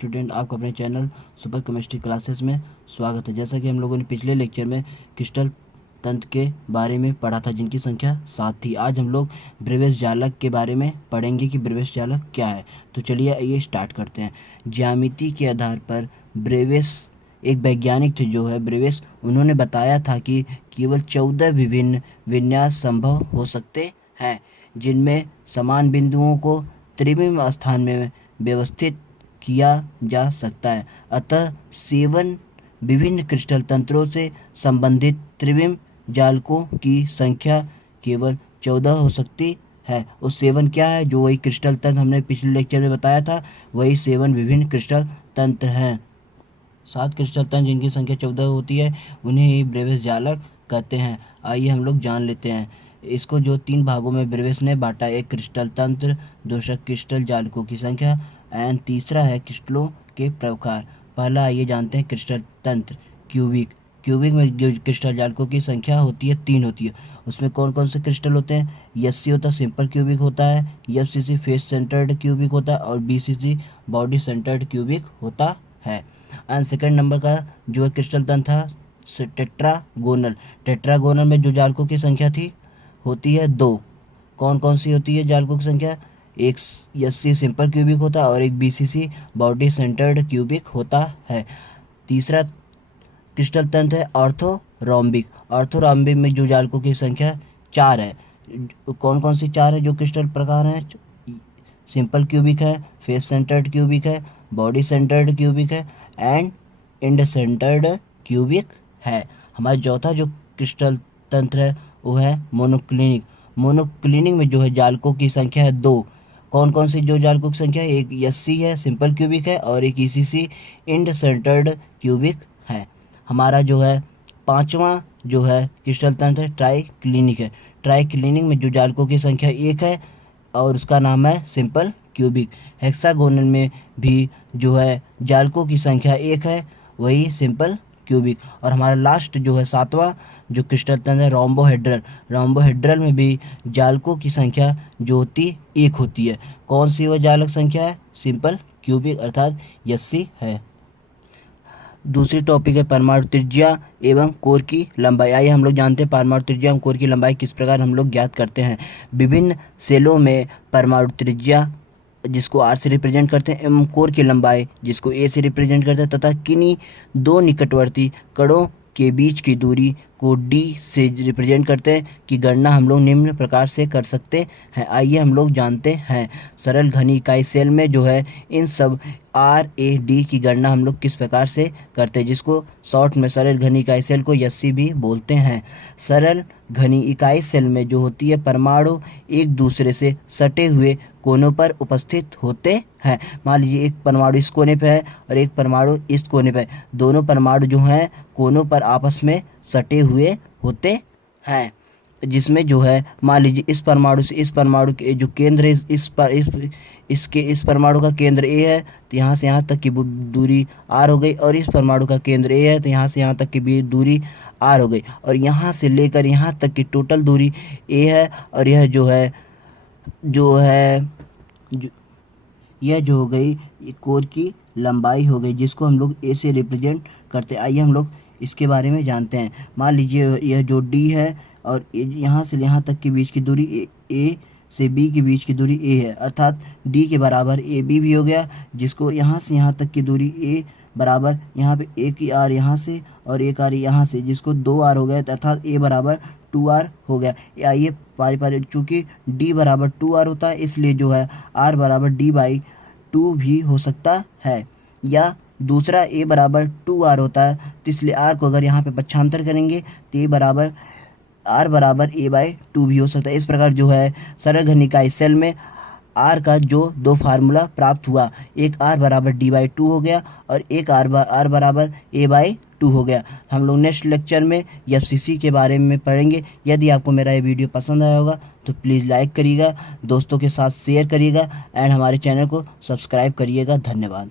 Student, आपका अपने channel super chemistry classes में स्वागत है। जैसा कि हम लोगों ने पिछले लेक्चर में क्रिस्टल तंत्र के बारे में पढ़ा था, जिनकी संख्या 7 थी। आज हम लोग ब्रेवियस जालक के बारे में पढ़ेंगे कि ब्रेवियस जालक क्या है। तो चलिए ये स्टार्ट करते हैं। ज्यामिति के आधार पर ब्रेवियस एक वैज्ञानिक थे जो है ब्रेवियस, उन्होंने बताया था कि केवल 14 विभिन्न विन्यास संभव हो सकते हैं, जिनमें समान बिंदुओं को त्रिविम स्थान में व्यवस्थित किया जा सकता है। अतः 7 विभिन्न क्रिस्टल तंत्रों से संबंधित त्रिविम जालकों की संख्या केवल 14 हो सकती है। उस 7 क्या है, जो वही क्रिस्टल तंत्र हमने पिछले लेक्चर में बताया था, वही 7 विभिन्न क्रिस्टल तंत्र हैं। 7 क्रिस्टल तंत्र जिनकी संख्या 14 होती है, उन्हें ही ब्रेवियस जालक कहते हैं। आइए हम लोग जान लेते हैं इसको। जो 3 भागों में ब्रेवियस ने बांटा, एक क्रिस्टल तंत्र, दूसरा क्रिस्टल जालकों की संख्या एंड तीसरा है क्रिस्टलों के प्रकार। पहला आइए जानते हैं क्रिस्टल तंत्र। क्यूबिक में जो क्रिस्टल जालकों की संख्या होती है 3 होती है। उसमें कौन कौन से क्रिस्टल होते हैं? एससी होता है, सिंपल क्यूबिक होता है, एफसीसी फेस सेंटर्ड क्यूबिक होता है, और बीसीसी बॉडी सेंटर्ड क्यूबिक होता है। एंड सेकंड नंबर का जो है क्रिस्टल तंत्र था टेट्रागोनल में जो जालकों की संख्या थी होती है 2। कौन कौन सी होती है जालकों की संख्या? एक एससी सिंपल क्यूबिक होता है और एक बीसीसी बॉडी सेंटर्ड क्यूबिक होता है। तीसरा क्रिस्टल तंत्र है ऑर्थोरॉम्बिक में जो जालकों की संख्या 4 है। कौन कौन सी 4 है जो क्रिस्टल प्रकार हैं? सिंपल क्यूबिक है, फेस सेंटर्ड क्यूबिक है, बॉडी सेंटर्ड क्यूबिक है एंड इंड सेंटर्ड क्यूबिक है। हमारा चौथा जो क्रिस्टल तंत्र है वो है मोनोक्लिनिक में जो है जालकों की संख्या है 2। कौन कौन सी जो जालकों की संख्या है? एक एससी है, सिंपल क्यूबिक है, और एक ईसीसी इंड सेंटर्ड क्यूबिक है। हमारा जो है 5वां जो है क्रिस्टल तंत्र है ट्राइक्लिनिक में जो जालकों की संख्या 1 है और उसका नाम है सिंपल क्यूबिक। हेक्सागोनल में भी जो है जालकों की संख्या 1 है, वही सिंपल क्यूबिक। और हमारा लास्ट जो है 7वां जो क्रिस्टल तंत्र है रोम्बोहेड्रल में भी जालकों की संख्या जो होती 1 होती है। कौन सी वह जालक संख्या है? सिंपल क्यूबिक अर्थात एससी है। दूसरी टॉपिक है परमाणु त्रिज्या एवं कोर की लंबाई। आइए हम लोग जानते हैं परमाणु त्रिज्या एवं कोर की लंबाई किस प्रकार हम लोग ज्ञात करते हैं। विभिन्न सेलों में परमाणु त्रिज्या जिसको आर से रिप्रेजेंट करते हैं एवं कोर की लंबाई जिसको ए से रिप्रेजेंट करते हैं तथा किन्हीं 2 निकटवर्ती कणों के बीच की दूरी को डी से रिप्रेजेंट करते हैं की गणना हम लोग निम्न प्रकार से कर सकते हैं। आइए हम लोग जानते हैं सरल घनी इकाई सेल में जो है इन सब आर ए डी की गणना हम लोग किस प्रकार से करते हैं, जिसको शॉर्ट में सरल घनी इकाई सेल को एससी भी बोलते हैं। सरल घनी इकाई सेल में जो होती है परमाणु एक दूसरे से सटे हुए कोनों पर उपस्थित होते हैं। मान लीजिए एक परमाणु इस कोने पे है और एक परमाणु इस कोने पे है। दोनों परमाणु जो हैं कोनों पर आपस में सटे हुए होते हैं, जिसमें जो है मान लीजिए इस परमाणु से इस परमाणु के जो केंद्र है इस परमाणु का केंद्र ए है, तो यहाँ से यहाँ तक की दूरी आर हो गई, और इस परमाणु का केंद्र ए है तो यहाँ से यहाँ तक की दूरी आर हो गई, और यहाँ से लेकर यहाँ तक की टोटल दूरी ए है, और यह जो हो गई कोर की लंबाई हो गई, जिसको हम लोग ए से रिप्रेजेंट करते हैं। आइए हम लोग इसके बारे में जानते हैं। मान लीजिए यह जो डी है और यहाँ से यहाँ तक के बीच की दूरी ए से बी के बीच की दूरी ए है, अर्थात डी के बराबर ए बी भी हो गया, जिसको यहाँ से यहाँ तक की दूरी ए बराबर यहाँ पे एक ही आर यहाँ से और एक आर यहाँ से, जिसको 2 आर हो गया, अर्थात ए बराबर 2 आर हो गया। आइए पारी चूँकि डी बराबर 2 आर होता है, इसलिए जो है आर बराबर डी बाई 2 भी हो सकता है, या दूसरा ए बराबर 2 आर होता है, तो इसलिए आर को अगर यहाँ पे पक्षांतर करेंगे तो आर बराबर ए बाई 2 भी हो सकता है। इस प्रकार जो है सरल घन इकाई सेल में आर का जो 2 फार्मूला प्राप्त हुआ, एक आर बराबर डी बाई 2 हो गया और एक आर बराबर ए बाई 2 हो गया। हम लोग नेक्स्ट लेक्चर में एफसीसी के बारे में पढ़ेंगे। यदि आपको मेरा ये वीडियो पसंद आया होगा तो प्लीज़ लाइक करिएगा, दोस्तों के साथ शेयर करिएगा एंड हमारे चैनल को सब्सक्राइब करिएगा। धन्यवाद।